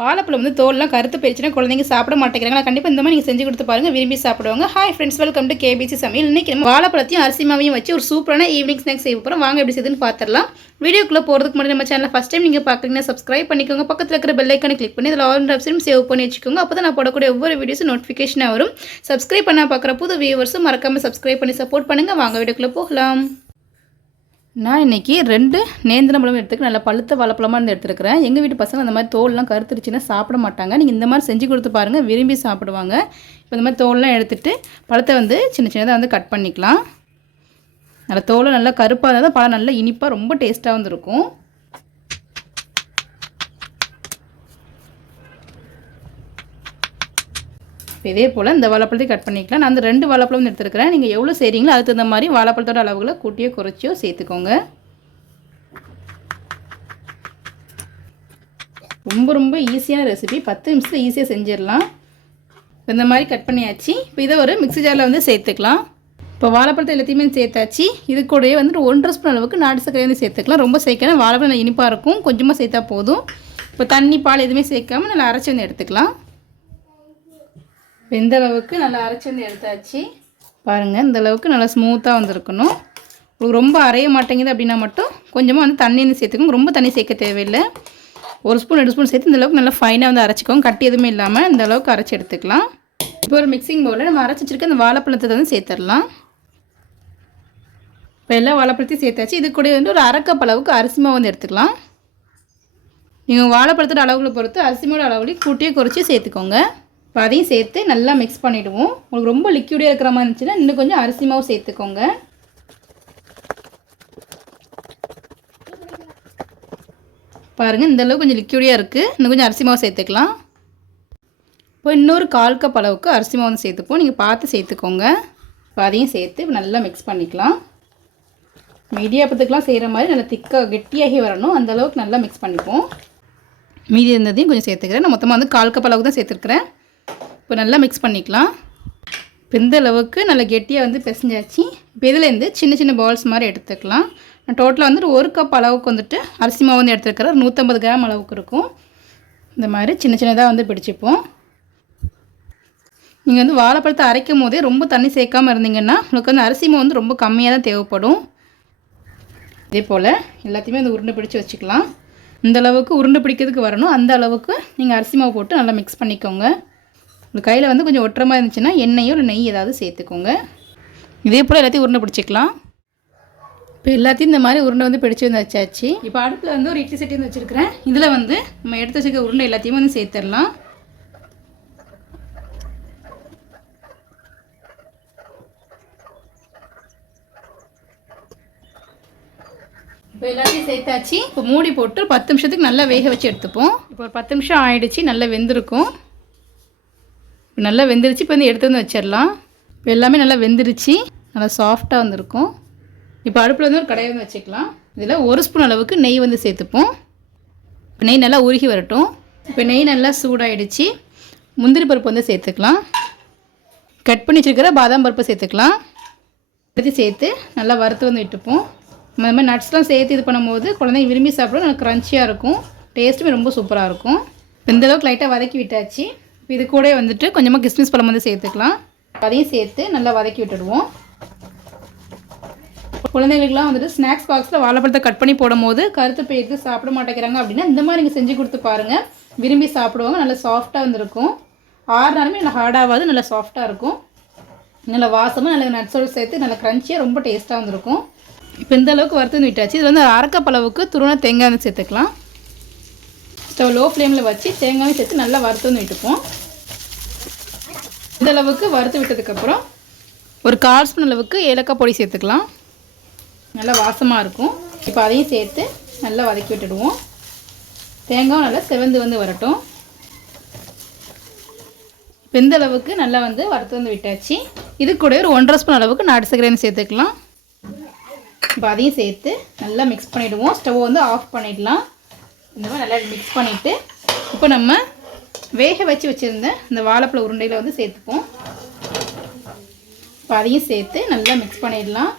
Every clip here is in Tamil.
வாழைப்பழம் வந்து தோல்லாம் கருத்து போயிடுச்சுன்னா குழந்தைங்க சாப்பிட மாட்டேங்கிறாங்க. கண்டிப்பாக இந்த மாதிரி நீங்கள் செஞ்சு கொடுத்து பாருங்கள், விரும்பி சாப்பிடுவாங்க. Hi friends, welcome to KBC சமையல். இன்றைக்கி நம்ம வாழைப்பழத்தையும் அரிசி மாவையும் வச்சு ஒரு சூப்பரான ஈவினிங் ஸ்நாக்ஸ் செய்ய போகிறோம். வாங்க எப்படி செய்யுதுன்னு பார்த்துடலாம். வீடியோக்குள்ளே போகிறதுக்கு முன்னாடி நம்ம சேனல் ஃபஸ்ட் டைம் நீங்கள் பார்க்குறீங்கன்னா சப்ஸ்கிரைப் பண்ணிக்கோங்க. பக்கத்தில் இருக்கிற பெல் ஐக்கானை கிளிக் பண்ணி இதில் ஆல் ஆப்ஷனும் சேவ் பண்ணி வச்சுக்கோங்க. அப்போ தான் நான் போடக்கூடிய ஒவ்வொரு வீடியோஸும் நோட்டிஃபிகேஷனாக வரும். சப்ஸ்கிரைப் பண்ணால் பார்க்குற புது வியூவர்ஸும் மறக்காமல் சப்ஸ்கிரைப் பண்ணி சப்போர்ட் பண்ணுங்கள். வாங்க வீடியோக்குள்ளே போகலாம். நான் இன்றைக்கி 2 நேந்திரம் பழம் எடுத்துக்க நல்லா பழுத்த வாழைப்பழமாக இருந்து எடுத்துருக்கிறேன். எங்கள் வீட்டு பசங்க அந்த மாதிரி தோல்லாம் கருத்துருச்சுன்னா சாப்பிட மாட்டாங்க. நீங்கள் இந்த மாதிரி செஞ்சு கொடுத்து பாருங்கள், விரும்பி சாப்பிடுவாங்க. இப்போ இந்த மாதிரி தோல்லாம் எடுத்துகிட்டு பழத்தை வந்து சின்ன சின்னதாக வந்து கட் பண்ணிக்கலாம். நல்லா தோலை நல்லா கருப்பாக இருந்தால் தான் பழம் நல்லா இனிப்பாக ரொம்ப டேஸ்ட்டாக வந்துருக்கும். இதே போல் இந்த வாழைப்பழத்தை கட் பண்ணிக்கலாம். நான் அந்த 2 வாழைப்பழம் எடுத்துருக்கிறேன். நீங்கள் எவ்வளோ செய்கிறீங்களோ அதுக்கு தகுந்த மாதிரி வாழைப்பழத்தோட அளவுகளை கூட்டியோ குறைச்சியோ சேர்த்துக்கோங்க. ரொம்ப ஈஸியான ரெசிபி, 10 நிமிஷத்தில் ஈஸியாக செஞ்சிடலாம். இந்த மாதிரி கட் பண்ணியாச்சு. இப்போ இதை ஒரு மிக்ஸி ஜாரில் வந்து சேர்த்துக்கலாம். இப்போ வாழைப்பழத்தை எல்லாத்தையுமே சேர்த்தாச்சு. இது கூடயே வந்துட்டு 1.5 ஸ்பூன் அளவுக்கு நாட்டு சர்க்கரை வந்து சேர்த்துக்கலாம். ரொம்ப சேர்க்கணும், வாழைப்பழம் நல்லா இனிப்பாக இருக்கும். கொஞ்சமாக சேர்த்தா போதும். இப்போ தண்ணி பால் எதுவுமே சேர்க்காமல் நல்லா அரைச்சி வந்து எடுத்துக்கலாம். இந்த அளவுக்கு நல்லா அரைச்சி வந்து எடுத்தாச்சு. பாருங்கள், இந்த அளவுக்கு நல்லா ஸ்மூத்தாக வந்துருக்கணும். உங்களுக்கு ரொம்ப அரைய மாட்டேங்குது அப்படின்னா மட்டும் கொஞ்சமாக வந்து தண்ணி வந்து சேர்த்துக்கோங்க. ரொம்ப தண்ணி சேர்க்க தேவையில்லை. 1 ஸ்பூன் 2 ஸ்பூன் சேர்த்து இந்த அளவுக்கு நல்லா ஃபைனாக வந்து அரைச்சிக்கோங்க. கட்டி எதுவுமே இல்லாமல் இந்த அளவுக்கு அரைச்சி எடுத்துக்கலாம். இப்போ ஒரு மிக்சிங் பவுலில் நம்ம அரைச்சி வச்சுருக்க அந்த வாழைப்பழத்தை வந்து சேர்த்துடலாம். இப்போ எல்லா வாழைப்பழத்தையும் சேர்த்தாச்சு. இது கூட வந்து ஒரு 1/2 கப் அளவுக்கு அரிசி மாவு வந்து எடுத்துக்கலாம். நீங்கள் வாழைப்பழத்தோட அளவுகளை பொறுத்து அரிசி மாவோட அளவுலையும் கூட்டியே குறைச்சி சேர்த்துக்கோங்க. இப்போ அதையும் சேர்த்து நல்லா மிக்ஸ் பண்ணிவிடுவோம். உங்களுக்கு ரொம்ப லிக்யூடாக இருக்கிற மாதிரி இருந்துச்சுன்னா இன்னும் கொஞ்சம் அரிசி மாவு சேர்த்துக்கோங்க. பாருங்கள், இந்தளவுக்கு கொஞ்சம் லிக்யூடியாக இருக்குது. இன்னும் கொஞ்சம் அரிசி மாவு சேர்த்துக்கலாம். இப்போ இன்னொரு 1/4 கப் அளவுக்கு அரிசி மாவு வந்து சேர்த்துப்போம். நீங்கள் பார்த்து சேர்த்துக்கோங்க. இப்போ அதையும் சேர்த்து நல்லா மிக்ஸ் பண்ணிக்கலாம். இடியாப்பத்துக்கெலாம் செய்கிற மாதிரி நல்லா திக்காக கெட்டியாகி வரணும். அந்தளவுக்கு நல்லா மிக்ஸ் பண்ணிப்போம். மீதி இருந்ததையும் கொஞ்சம் சேர்த்துக்கிறேன். நான் மொத்தமாக வந்து 1/4 கப் அளவுக்கு தான் சேர்த்துருக்குறேன். இப்போ நல்லா மிக்ஸ் பண்ணிக்கலாம். இப்போ இந்த அளவுக்கு நல்லா கெட்டியாக வந்து பிசைஞ்சாச்சு. இப்போ இதுலேருந்து சின்ன சின்ன பால்ஸ் மாதிரி எடுத்துக்கலாம். நான் டோட்டலாக வந்துட்டு 1 கப் அளவுக்கு வந்துட்டு அரிசி மாவு வந்து எடுத்துருக்கிறேன். 150 கிராம் அளவுக்கு இருக்கும். இந்த மாதிரி சின்ன சின்னதாக வந்து பிடிச்சிப்போம். நீங்கள் வந்து வாழைப்பழத்தை அரைக்கும் போதே ரொம்ப தண்ணி சேர்க்காமல் இருந்தீங்கன்னா உங்களுக்கு வந்து அரிசி மாவு வந்து ரொம்ப கம்மியாக தான் தேவைப்படும். இதே போல் எல்லாத்தையுமே வந்து உருண்டை பிடிச்சி வச்சுக்கலாம். இந்த அளவுக்கு உருண்டை பிடிக்கிறதுக்கு வரணும். அந்த அளவுக்கு நீங்கள் அரிசி மாவு போட்டு நல்லா மிக்ஸ் பண்ணிக்கோங்க. உங்கள் கையில் வந்து கொஞ்சம் ஒட்டுற மாதிரி இருந்துச்சுன்னா எண்ணெயோ இல்லை நெய் ஏதாவது சேர்த்துக்கோங்க. இதே போல் எல்லாத்தையும் உருண்டை பிடிச்சிக்கலாம். இப்போ எல்லாத்தையும் இந்த மாதிரி உருண்டை வந்து பிடிச்சி வந்து வச்சாச்சு. இப்போ அடுப்பில் வந்து ஒரு இட்லி சட்டி வந்து வச்சுருக்கிறேன். இதில் வந்து நம்ம எடுத்து வச்சுருக்க உருண்டை எல்லாத்தையும் வந்து சேர்த்துடலாம். இப்போ எல்லாத்தையும் சேர்த்தாச்சு. இப்போ மூடி போட்டு 10 நிமிஷத்துக்கு நல்லா வேக வச்சு எடுத்துப்போம். இப்போ ஒரு 10 நிமிஷம் ஆகிடுச்சு. நல்லா வெந்திருக்கும். நல்லா வெந்துருச்சு. இப்போ வந்து எடுத்து வந்து வச்சிடலாம். இப்போ எல்லாமே நல்லா வெந்துருச்சு. நல்லா சாஃப்டாக வந்துருக்கும். இப்போ அடுப்பில் வந்து ஒரு கடாயை வந்து வச்சுக்கலாம். இதில் 1 ஸ்பூன் அளவுக்கு நெய் வந்து சேர்த்துப்போம். இப்போ நெய் நல்லா உருகி வரட்டும். இப்போ நெய் நல்லா சூடாகிடுச்சு. முந்திரி பருப்பு வந்து சேர்த்துக்கலாம். கட் பண்ணி வச்சுருக்கிற பாதாம் பருப்பை சேர்த்துக்கலாம். எடுத்து சேர்த்து நல்லா வறுத்து வந்து விட்டுப்போம். இந்த மாதிரி நட்ஸ்லாம் சேர்த்து இது பண்ணும்போது குழந்தைங்க விரும்பி சாப்பிடும். நல்லா க்ரன்ச்சியாக இருக்கும். டேஸ்ட்டுமே ரொம்ப சூப்பராக இருக்கும். இந்தளவுக்கு லைட்டாக வதக்கி விட்டாச்சு. இது கூட வந்துட்டு கொஞ்சமாக கிஸ்மிஸ் பழம் வந்து சேர்த்துக்கலாம். அதையும் சேர்த்து நல்லா வதக்கி விட்டுடுவோம். குழந்தைங்களுக்குலாம் வந்துட்டு ஸ்நாக்ஸ் பாக்ஸில் வாழைப்பழத்தை கட் பண்ணி போடும்போது கருத்து போயிருக்கு சாப்பிட மாட்டேங்கிறாங்க அப்படின்னா இந்த மாதிரி நீங்கள் செஞ்சு கொடுத்து பாருங்கள், விரும்பி சாப்பிடுவாங்க. நல்லா சாஃப்டாக வந்துருக்கும். 6 நாளுமே நல்லா ஹார்டாகாது, நல்லா சாஃப்டாக இருக்கும். நல்லா வாசமாக நல்லா நட்ஸோடு சேர்த்து நல்லா க்ரன்ச்சியாக ரொம்ப டேஸ்ட்டாக வந்துருக்கும். இப்போ இந்த அளவுக்கு வறுத்து வந்து விட்டாச்சு. இது வந்து 1/2 கப் அளவுக்கு துருவன தேங்காய் வந்து சேர்த்துக்கலாம். ஸ்டவ் லோ ஃப்ளேமில் வச்சு தேங்காயும் சேர்த்து நல்லா வறுத்து வந்து விட்டுப்போம். இந்த அளவுக்கு வறுத்து விட்டதுக்கப்புறம் ஒரு 1/4 ஸ்பூன் அளவுக்கு ஏலக்காய் பொடி சேர்த்துக்கலாம். நல்லா வாசமாக இருக்கும். இப்போ அதையும் சேர்த்து நல்லா வதக்கி விட்டுடுவோம். தேங்காயும் நல்லா செவந்து வந்து வரட்டும். இப்போ இந்த அளவுக்கு நல்லா வந்து வறுத்து வந்து விட்டாச்சு. இது கூட ஒரு 1.5 ஸ்பூன் அளவுக்கு நாட்டு சர்க்கரை சேர்த்துக்கலாம். இப்போ அதையும் சேர்த்து நல்லா மிக்ஸ் பண்ணிவிடுவோம். ஸ்டவ் வந்து ஆஃப் பண்ணிடலாம். இந்த மாதிரி நல்லா மிக்ஸ் பண்ணிவிட்டு இப்போ நம்ம வேக வச்சுருந்த இந்த வாழைப்பழ உருண்டையில் வந்து சேர்த்துப்போம். இப்போ அதையும் சேர்த்து நல்லா மிக்ஸ் பண்ணிடலாம்.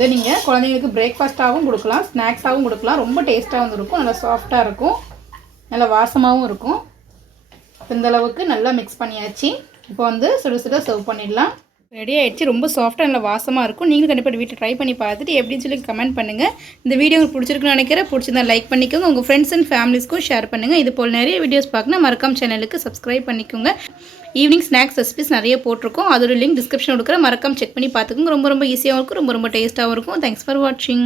இதை நீங்கள் குழந்தைங்களுக்கு பிரேக்ஃபாஸ்ட்டாகவும் கொடுக்கலாம், ஸ்நாக்ஸாகவும் கொடுக்கலாம். ரொம்ப டேஸ்ட்டாகவும் இருக்கும், நல்லா சாஃப்டாக இருக்கும், நல்லா வாசமாகவும் இருக்கும். இந்தளவுக்கு நல்லா மிக்ஸ் பண்ணியாச்சு. இப்போ வந்து சுட சுட சர்வ் பண்ணிடலாம். ரெடி ஆகிடுச்சு. ரொம்ப சாஃப்டாக நல்லா வாசமாக இருக்கும். நீங்களும் கண்டிப்பாக வீட்டில் ட்ரை பண்ணி பார்த்துட்டு எப்படின்னு சொல்லி கமெண்ட் பண்ணுங்கள். இந்த வீடியோ உங்களுக்கு பிடிச்சிருக்குன்னு நினைக்கிறேன். பிடிச்சிருந்தா லைக் பண்ணிக்கோங்க. உங்கள் ஃப்ரெண்ட்ஸ் அண்ட் ஃபேமிலிஸ்க்கும் ஷேர் பண்ணுங்கள். இது போல் நிறைய வீடியோஸ் பார்க்கணும் மறக்காம சேனலுக்கு சப்ஸ்கிரைப் பண்ணிக்கோங்க. ஈவினிங் ஸ்நாக்ஸ் ரெசிபிஸ் நிறைய போட்டிருக்கோம். அதோட லிங்க் டிஸ்கிரிப்ஷன் கொடுக்குறேன். மறக்காம செக் பண்ணி பார்த்துக்கோங்க. ரொம்ப ஈஸியாகவும் இருக்கும், ரொம்ப டேஸ்ட்டாகவும் இருக்கும். தேங்க்ஸ் ஃபார் வாட்சிங்.